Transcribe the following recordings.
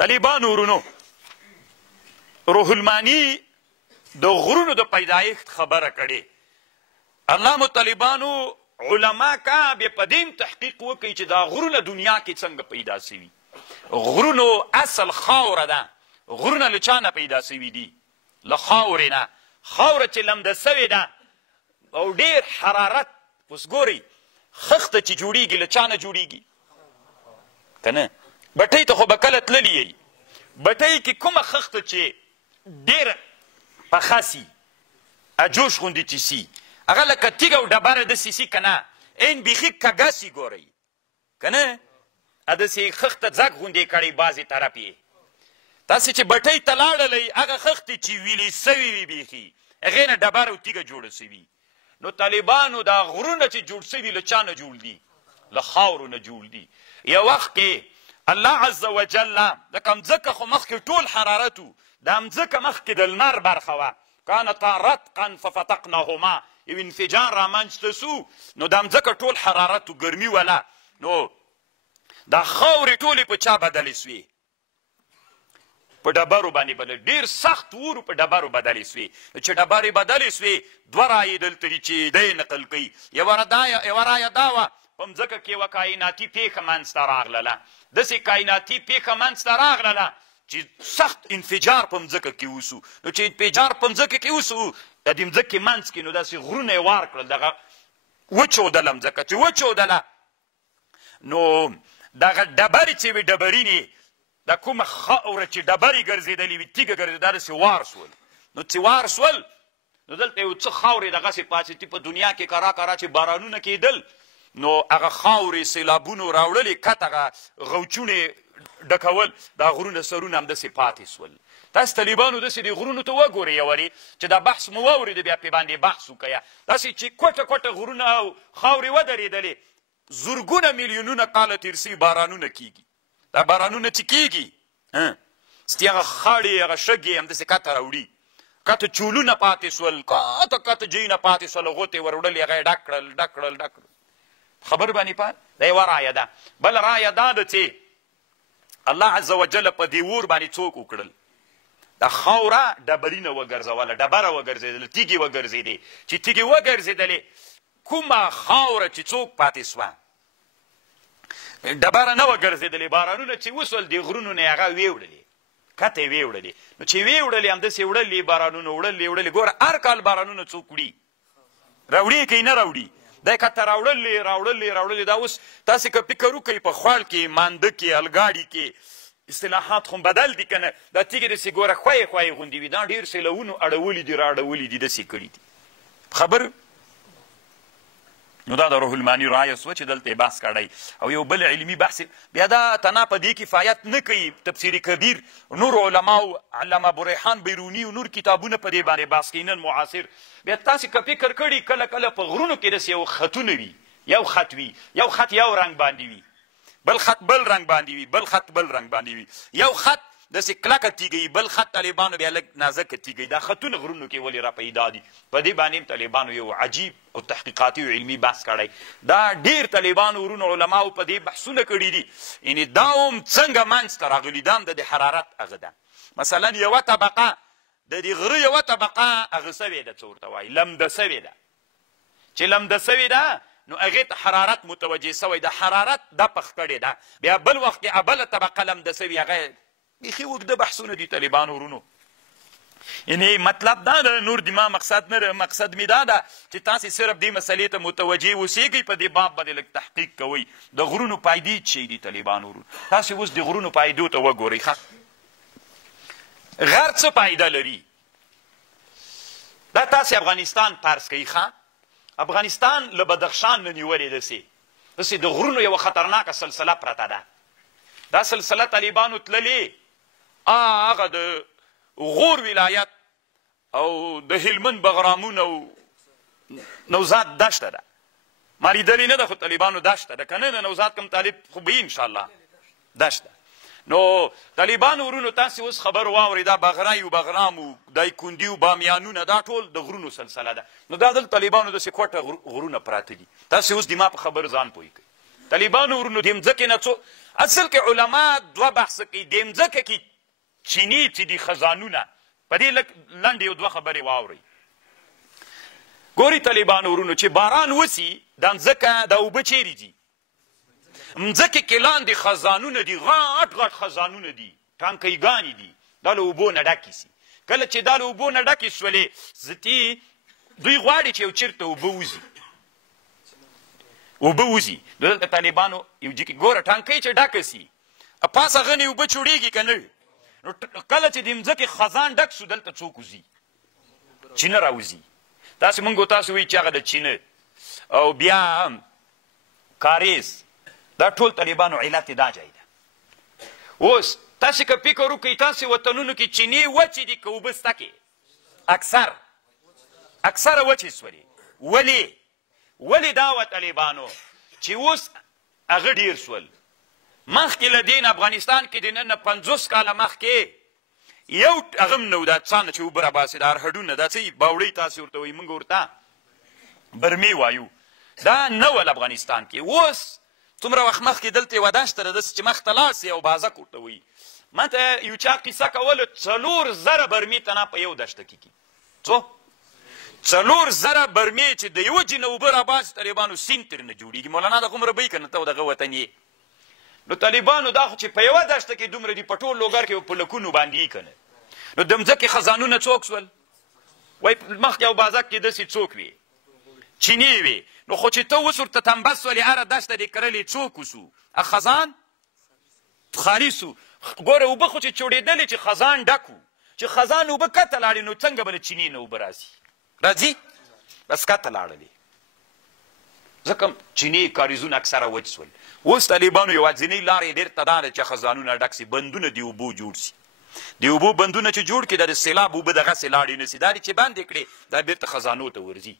طالبانو ورونو روح المانی د غرونو د پیدایښت خبره کړې. الله مو طالبانو علما کا بیا په دې تحقیق وکړي چې دا غرونه دنیا کې څنګه پیدا سوي. غرونو اصل خاوره ده. غرونه له چا نه پیدا سوي دي؟ له خاورې نه. خاوره چې لمده سوې ده او ډېر حرارت، اوس ګورئ خښته چې جوړېږي له چا نه جوړېږي که نه؟ بټۍ ته خو به کله تللي یئ. بټۍ کې کومه خښته چې ډېره پخه سي، جوش غوندې چې سي، هغه لکه تیږه او ډبره داسې سي که نه؟ عین بیخي کږه سي ګورئ که نه؟ داسې خښته ځګ غوندې کړی بعضې طرف یې. تاسې چې بټۍ ته لاړلی هغه خښتې چې ویلې سوي وي بیخي، هغې نه ډبره او تیږه جوړه سوي. نو طالبانو دا غرونه چې جوړ سوي له چا نه جوړ دي؟ له خاورو نه جوړ دي. یو وخت کې الله عز وجل لکه مځکه خو مخکې ټول حرارت و، دا مځکه مخکې د لمر برخه وه، کانتا رتقا ففتقناهما، یو انفجار رامنځته سو، نو دا مځکه ټول حرارت و ګرمي وله، نو دا خاورې ټولې په چا بدلې سوې؟ په ډبرو باندې بدل، ډېر سخت اور په ډبرو بدلې سوې. چې ډبرې بدلې سوې، دوه رایې دلته دي چې دی نقل کوي. یوه رایه دا وه په مځکه کې یوه کائناتي پیښه منځته راغلله، داسې کائناتي پیښه منځته راغلله چې سخت انفجار په مځکه کې وسو. نو چې انفجار په مځکه کې وسو، د دې مځکې منځ کې نو داسې غرونه یې وار کړل، دغه وچودله مځکه. چې وچودله نو دغه ډبرې چې وې ډبرینې، دا کومه خاوره چې ډبرې ګرځېدلې وي، تیږه ګرځېده، داسې وار سول. نو چې وار سول نو دلته یو څه خاورې دغسې پاتې په دنیا کې کرا کرا چې بارانونه کېدل، نو هغه خاورې سیلابونو راوړلې کت هغه غوچونې ډکول، دا غرونه سرونه همداسې پاتې سول. تاسو طالبانو داسې دې غرونو ته وګورئ یورې چې دا بحث مو واورېده بیا پې باندې بحث وکړه. داسې چې کوټه کوټه غرونه او خاورې ودرېدلې، زرګونه میلیونونه کاله تېر سوي بارانونه کېږي. دا بارانونه چې کېږي ستې هغه خاړې هغه شګې همداسې کته راوړي، کته چولونه پاتې سول، کته کته جیونه پاتې سول، غوتې ور وړلې، هغه یې ډک کړل ډک کړل ډک کړل. خبر باندې پات دا یوه رایه ده. بله رایه دا ده چې الله عز وجل په دې اور باندې څوک وکړل؟ دا خاوره ډبرینه وګرځوله، ډبره وګرځېدله، تیږې وګرځېدې. چې تیږې وګرځېدلې، کومه خاوره چې څوک پاتې سوه؟ ډبره نه وګرځېدلې. بارانونه چې وسول دې غرونو نه هغه ویوړلې، کته یې ویوړلې. نو چې ویوړلې همداسې وړلې بارانونه، وړلې ګوره هر کال بارانونه څوک وړي؟ راوړي که یې نه راوړي؟ دا یې کته راوړلې. دا اوس تاسې که فکر وکړئ په خوړ کې، مانده کې، الګاډي کې اصطلاحات خو بدل دي که نه؟ دا تیږې داسې ګوره خویې خویې غوندې وي، دا ډېر سیلونو اړولي دي، رااړولي دي، داسې کړي دي. خبر؟ نو دا د روح المانی رایه سوه چې دلته یې بحث کړی. او یو بل علمي بحث بیا دا تنا په دې کفایت نه کوي. تفسیر کبیر، نور علماو، علامه ابوریحان بیروني او نور کتابونه په دې باندې بحث کوي، نن معاصر. بیا تاسې که فکر کړي کله کله په غرونو کې داسې یو خطونه وي، یو خط وي، یو خط یو رنګ باندې وي، بل خط بل رنګ باندې وي، بل خط بل رنګ باندې وي، یو خط داسې کلکه تیږه وي، بل خط طالبانو بیا لږ نازکه تیږه وي. دا خطونه غرونو کې ولې را پیدا دي؟ په دې باندې هم طالبانو یو عجیب او تحقیقاتي او علمي بحث کړی. دا ډېر طالبانو ورونو علماو په دې بحثونه کړي دي. یعنې دا هم څنګه منځته راغلي، دا هم د دې حرارت هغه ده. مثلا یوه طبقه د دې غره یوه طبقه هغه سوې ده، څه ورته وایي؟ لمده سوې ده. چې لمده سوې ده نو هغې ته حرارت متوجه سوی ده، حرارت دا پخ کړې ده. بیا بل وخت کې بله طبقه لمده سوي، هغه بیخي اوږده بحثونه دي طالبانو ورونو. یعنې مطلب دا ده، نور دما مقصد نه ده. مقصد مې دا ده چې تاسې صرف دې مسلې ته متوجه اوسېږئ، په دې باب باندې لږ تحقیق کوئ. د غرونو پایدې څه شی دي طالبانو ورونو؟ تاسې اوس د غرونو پایدو ته وګورئ. غر څه پایده لري؟ دا تاسې افغانستان فرض کوئ. افغانستان له بدخشان نه نیولې داسې د غرونو یوه خطرناکه سلسله پرته ده. دا سلسله طالبانو تللې هغه د غور ولایت او د هلمند بغرامون او نوزاد دشته ده. ما لیدلې نه ده، خو طالبانو دشته ده که نه؟ د نوزاد کوم طالب خو به انشاءالله دشته. نو طالبانو ورونو تاسې اوس خبر واورئ، دا بغرای و بغرام و دایکندي و بامیانونه دا ټول د غرونو سلسله ده. نو دا دلته طالبانو داسې کوټه غرونه پراته دي. تاسې اوس د ما په خبر ځان پوه کړئ. طالبانو ورونو د مځکې نه اصل کې علما دوه بحث کوي د مځکه کې چینی چې دي خزانونه په دې لږ لنډې یو دوه خبرې واورئ. ګوري طالبانو ورونو چې باران وسي دا مځکه دا اوبه چیرې دي؟ مځکې کې لاندې خزانونه دي، غټ غټ خزانونه دي، ټانکیګانې دي، دا له اوبو نه ډکې سي. کله چې دا له اوبو نه ډکې شولې زتي دوی غواړي چې یو چېرته اوبه وځي، اوبه وځي. نو دلته طالبانو یو جګې ګوره ټانکۍ چې ډکه سي پاسه غنې اوبه چوړېږي که نه؟ نو کله چې د مځکې خزان ډک شو دلته څوک وځي؟ چینه راوځي. تاسې مونږ تاسو وایي چې هغه د چینه او بیا کاریز دا ټول طالبانو علت یې دا ځای ده. اوس تاسې که فکر وکړئ تاسې وطنونو کې چینې وچې دي که اوبه سته کې؟ اکثره وچې سولې. ولې دا وه طالبانو چې اوس هغه ډېر سول؟ مخکې له دې نه افغانستان کې د نن نه 50 کاله مخکې یو هغه هم نه و، دا څانه چې اوبه راباسي دا هرهډونه دا څه باوړۍ تاسې ورته وایي، موږ ورته برمې وایو، دا نه ول افغانستان کې. اوس څومره وخت مخکې دلته یوه دشته ده داسې چې مخته لاړ سي او بازک ورته وایي. ما ته یو چا قصه کوله 4000 برمې تنه په یو دشته کې کي. څو 4000 برمې چې د یوه جینه اوبه راباسي طالبانو سیند ترې نه جوړېږي. مولانا دغه عمره به یې که نه ته دغه وطن یې. نو طالبانو دا خو چې په یوه دشته کې دومره دي په ټول لوګر کې په لکونو باندې یې که نه. نو د مځکې خزانونه څوک سول؟ وایي مخکې او بازک کې داسې څوک وي چینې وي. نو خو چې ته اوس ورته تنبس ولې هره دشته دې کرلې څوک وسو؟ خزان خالي سو. ګوره اوبه خو چې چوړېدلې چې خزان ډک و، چې خزان اوبه کته لاړې نو څنګه به له چینې نه اوبه راځي؟ بس کته لاړلې. ځکه چینې کاریزونه اکثره وچ سول. اوس طالبانو یوازینۍ لارې بېرته دا ده چې خزانونه ډک سي، بندونه د اوبو جوړ سي. د اوبو بندونه چې جوړ کړي دا د سیلاب اوبه دغسې لاړې نه سي، دا چې بندې کړې دا بېرته خزانو ته ورځي.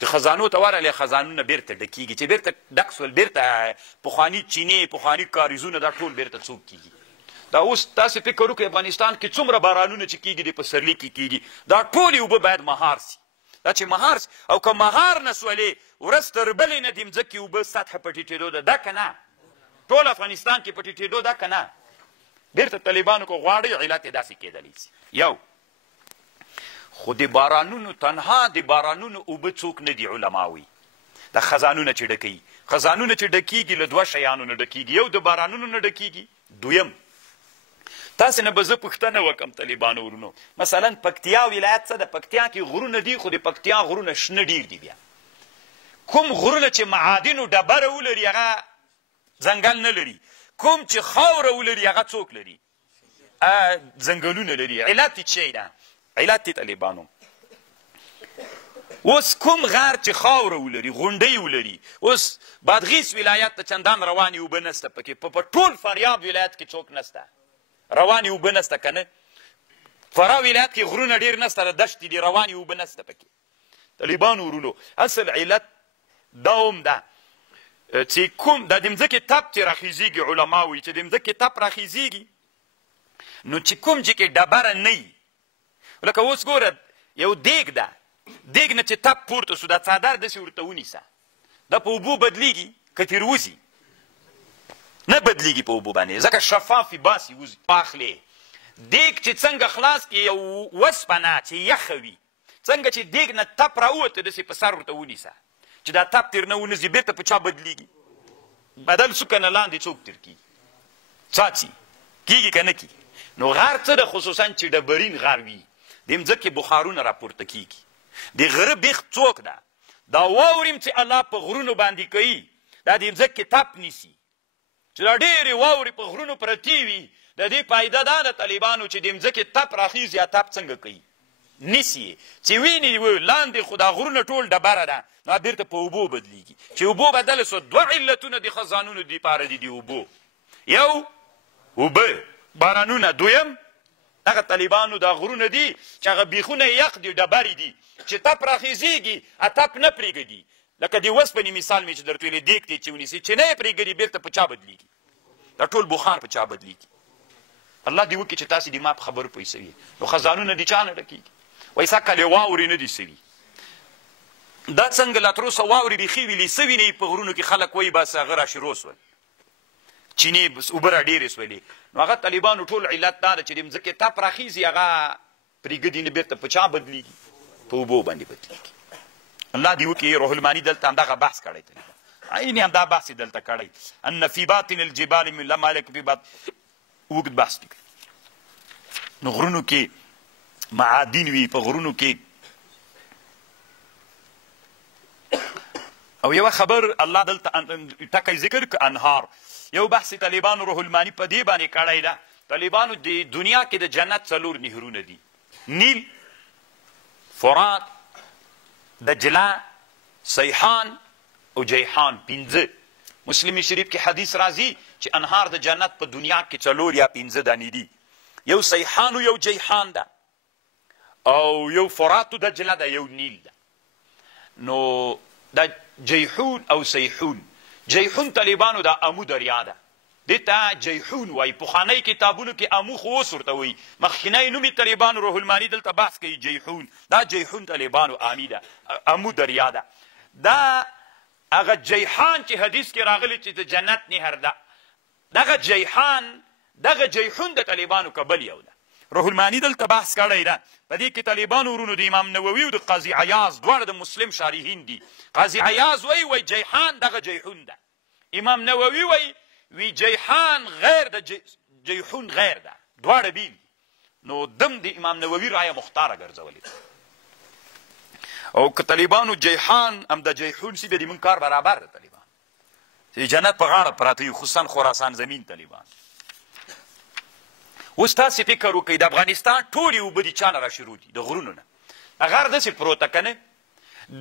د خزانو ته ورغلې خزانونه بېرته ډکېږي، چې بېرته ډک سول بېرته پخواني چینې پخواني کاریزونه دا ټول بېرته څوک کېږي. دا اوس تاسې فکر وکړئ افغانستان کې څومره بارانونه چې کېږي د پسرلي کې کېږي دا ټولې اوبه باید مهار سي. دا چې مهار سي او که مهار نه سولې ورځ تر بلې نه د مځکې اوبه سطحه په ټیټېدو ده. دا که نه ټول افغانستان کې په ټیټېدو ده که نه؟ بېرته طالبانو که غواړئ علت یې داسې کېدلی سي. یو خو د بارانونو تنها د بارانونو اوبه څوک نه دي علماوي، د خزانونه چې ډکوي. خزانونه چې ډکېږي له دوه شیانو نه ډکېږي، یو د بارانونو نه ډکېږي، دویم تاسې نه به زه پوښتنه وکړم طالبانو ورونو مثلا پکتیا ولایت څه ده؟ پکتیا کې غرونه دي خو د پکتیا غرونه شنه ډېر دي. بیا کوم غرونه چې معادنو ډبره ولري هغه ځنګل نه لري، کوم چې خاوره ولري هغه څوک لري؟ ځنګلونه لري. علت یې څه ده؟ علت یې طالبانو اوس کوم غار چې خاوره ولري غونډۍ ولري، اوس بادغیس ولایت ته چندان روانې اوبه نسته پکې، په ټول فاریاب ولایت کې څوک نسته روانې اوبه نسته که نه؟ فراه ولایت کې غرونه ډېر نسته، دښتې دي، روانې اوبه نسته پکې. طالبانو ورونو اصل علت دا هم ده چې کوم د مځکې تپ چې راخیزېږي، علما وایي چې د مځکې تپ راخیزېږي نو چې کوم چې کې ډبره نه وي، لکه اوس ګوره یو دیګ ده، دیګ نه چې تپ پورته سو دا څادر داسې ورته ونیسه، دا په اوبو بدلیږي که تېر وځي؟ نه بدلیږي په اوبو باندې، ځکه شفافې باسي وځي. پاخلې دیګ چې څنګه خلاص کړي یو وسپنه چې یخه وي، څنګه چې دیګ نه تپ راووته داسې په سر ورته ونیسه چې دا تپ تېر نه ونځي، بېرته په چا بدلیږي؟ بدل سو که نه لاندې څوک تېر کېږي؟ څاڅي کېږي که نه کېږي؟ نو غار څه ده؟ خصوصا چې ډبرین غار وي د مځکې بخارونه راپورته کېږي. د غره بیخ څوک ده؟ دا واوریم چې الله په غرونو باندې کوي دا د مځکې تپ نیسي، چې دا ډېرې واورې په غرونو پرتې وي. د دې فایده دا ده طالبانو چې د مځکې تپ راخیږي، یا تپ څنګه کوي؟ نیسي. چې ویني لاندې خو دا غرونه ټول ډبره ده نو بېرته په اوبو بدلیږي. چې اوبو بدله سو دوه علتونه د خزانونو دپاره دي د اوبو، یو اوبه بارانونه، دویم هغه طالبانو دا غرونه دي چې هغه بیخونه یخ دي، ډبرې دي، چې تپ راخیزېږي تپ نه پرېږدي. لکه د وسپنې مثال مې چې درته ویلې دیګ دی چې ونیسي چې نه یې پرېږدي بېرته په چا بدلیږي؟ دا ټول بخار په چا بدلیږي؟ الله دې وکړي چې تاسې د ما په خبرو پوه سوي. نو خزانونه د چا نه ډکېږي؟ وایي سږکال یې واورې نه دي سوي. دا څنګه لا تر اوسه واورې بیخي ویلې سوي نه په غرونو کې، خلک وایي بس هغه راشروع سول. چینې اوبه را ډېرې سولې. نو هغه طالبانو ټول علت دا ده چې د مځکې تپ راخیږي هغه پرېږدي نه بېرته په چا بدلېږي؟ په اوبو باندې بدلېږي. الله دې وکړي روح الماني دلته همدغه بحث کړی طالبان عیني همدا بحث یې دلته کړی ان فی باطن الجبال من لما لک فی باطن اوږد بحث دی. نو غرونو کې معادن وي په غرونو کې. او یوه خبر الله دلته ټکی ذکر که انهار. یو بحث طالبانو روح الماني په دې باندې کړی ده. طالبانو د دنیا کې د جنت 4 نهرونه دي: نیل، فرات، دجله، سیحان او جیحان. 5 مسلم شریف کې حدیث راځي چې انهار د جنت په دنیا کې 4 یا 5 دانې دي. یو سیحان او یو جیحان ده او یو فرات او دجله ده، یو نیل ده. نو دا جیحون او سیحون. جیحون طالبانو دا امو دریا ده، دې ته جیحون وایي. پخوانی کتابونو کې امو خو اوس ورته وایي، مخکینی نوم یې طالبانو روح الماني دلته بحث کوي جیحون. دا جیحون طالبانو آمی ده، امو دریا ده. دا هغه جیحان چې حدیث کې راغلی چې د جنت نهر ده، دغه جیحون د طالبانو کبل یو ده. روح الماني دلته بحث کړی ده. په دې کې طالبانو ورونو د امام نووي او د قاضي عیاض دواړه د مسلم شارحین دي. قاضي عیاض وایي جیحان دغه جیحون ده. امام نووي وی جیحان غیر د جیحون غیر ده، دواړه بیل. نو دم د امام نووي رایه مختاره ګرځولې ده. او که طالبانو جیحان هم د جیحون سي بیا د مونږ کار برابر ده. طالبان چې جنت په غاړه پراته وي، خصوصا خراسان زمین طالبان. اوس تاسې فکر وکئ د افغانستان ټولې اوبه د چا نه را شروع دي؟ د غرونو نه. غر داسې پروته که نه،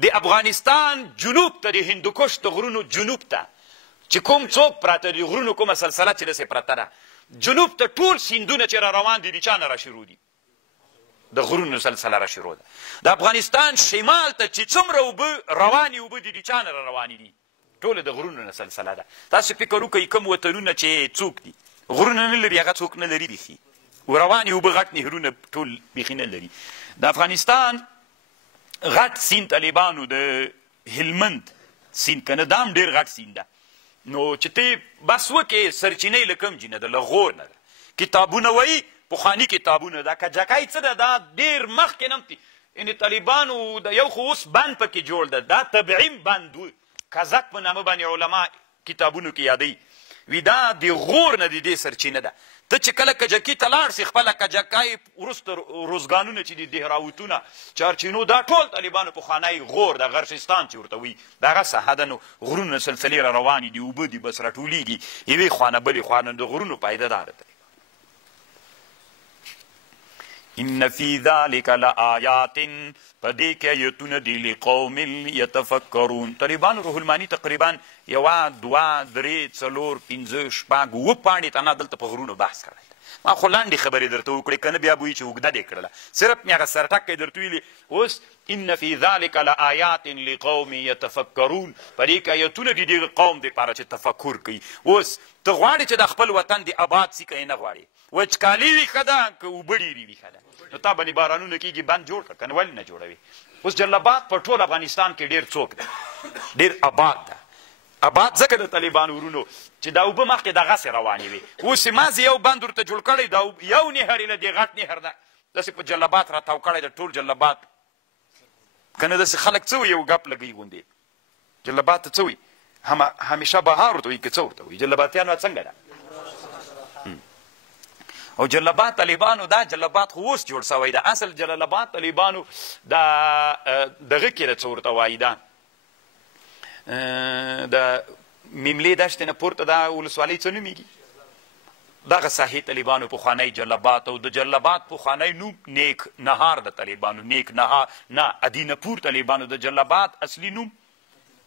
د افغانستان جنوب ته د هندوکش د غرونو جنوب ته چې کوم څوک پراته دي، غرونو کومه سلسله چې داسې پرته ده، جنوب ته ټول سیندونه چې را روان دي د چا نه را شروع دي؟ د غرونو سلسله را شروع ده. د افغانستان شمال ته چې څومره اوبه روانې اوبه دي د چا نه را روانې دي؟ ټولې د غرونو نه سلسله ده. تاسو فکر وکئ کوم وطنونه چې څوک دي غرونه نه لري، هغه څوک نه لري بیخي، روانې اوبه غټ نهرونه ټول بیخي نه لري. د افغانستان غټ سیند طالبانو د هلمند سیند که نه، دا هم ډېر غټ سیند ده. نو چې ته بس وکې سرچینه یې له کوم ځای نه ده؟ له غور نه ده. کتابونه وایي پخواني کتابونه ده. کجکی څه ده؟ دا ډېر مخکې نه یعنې طالبانو د یو خو اوس بند پکې جوړ ده، دا تبعیم بند و، کزک په نامه باندې علما کتابونو کې یادوي. وی دا د غور نه د دې سرچینه ده. ته چې کله کجکي ته لاړ سې، خپله کجکی وروسته روزګانونه چې دي دهراوتونه چارچینو، دا ټول طالبانو پخوانی غور د غرشستان چې ورته وایي د هغه ساحه ده. نو غرونه سلسلې را روانې دي، اوبه دي، بس راټولېږي یوې خوا نه بلې خوا نه. د غرونو فایده دا ده. ان فی ذلک لآیات، په دې کې آیتونه دي لقوم یتفکرون. طالبانو روح الماني تقریبا 1 2 3 4 5 6 7 پاڼې ته نه دلته په غرونو بحث کړی. ما خو لاندې خبرې درته وکړې، که نه بیا به وي چې اوږده دې کړله. صرف مې هغه سرټکی درته ویلې. اوس ان فی ذلک لآیات لقوم یتفکرون، په دې کې آیتونه دي دغه قوم دپاره چې تفکر کوي. اوس ته غواړې چې د خپل وطن دې آباد سي که یې نه غواړې؟ وچکالي وي ښه ده که اوبه ډېرې وي ښه ده؟ نو تا باندې بارانونه کېږي، بند جوړ کړه که نه، ولې نه جوړوي؟ اوس جلاباد په ټول افغانستان کې ډېر څوک ده، ډېر آباد ده. آباد ځکه د طالبانو ورونو چې دا اوبه مخکې دغسې روانې وي. اوس یې مازې یو بند ورته جوړ کړی، دا یو نهر یې له دې غټ نهر ده داسې په جلاباد را تاو کړی ده، ټول جلاباد. که نه داسې خلک څه وایي یو ګپ لګوي غوندې. جلاباد ته څه وایي؟ همیشه بهار ورته وایي که څه ورته وایي؟ جلاباتیانو څنګه ده؟ او جلاباد طالبانو دا جلاباد خو اوس جوړ سوی ده. اصل جلالاباد طالبانو دا دغه کې ده څه ورته وایي، دا د میملې دشتې نه پورته دا ولسوالۍ څه نومېږي؟ دغه ساحې طالبانو پخوانی جلاباد. او د جلاباد پخوانی نوم نیک نهار د طالبانو، نیک نهار نه ادینپور طالبانو. د جلاباد اصلي نوم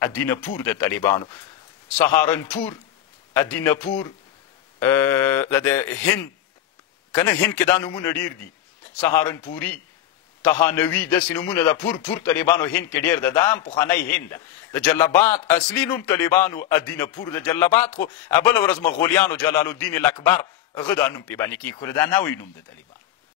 ادینپور د طالبانو. سهارنپور، ادینپور د هند که نه، هند کې دا نومونه ډېر دي، سهارنپوري، تهانوي، داسې نومونه ده. پور طالبانو هند کې ډېر ده، دا هم پخوانی هند ده. د جلاباد اصلي نوم طالبانو ادینپور. د جلاباد خو بله ورځ مغولیانو جلال الدین الاکبر هغه دا نوم پې باندې کېښود، دا نوی نوم د طالبانو.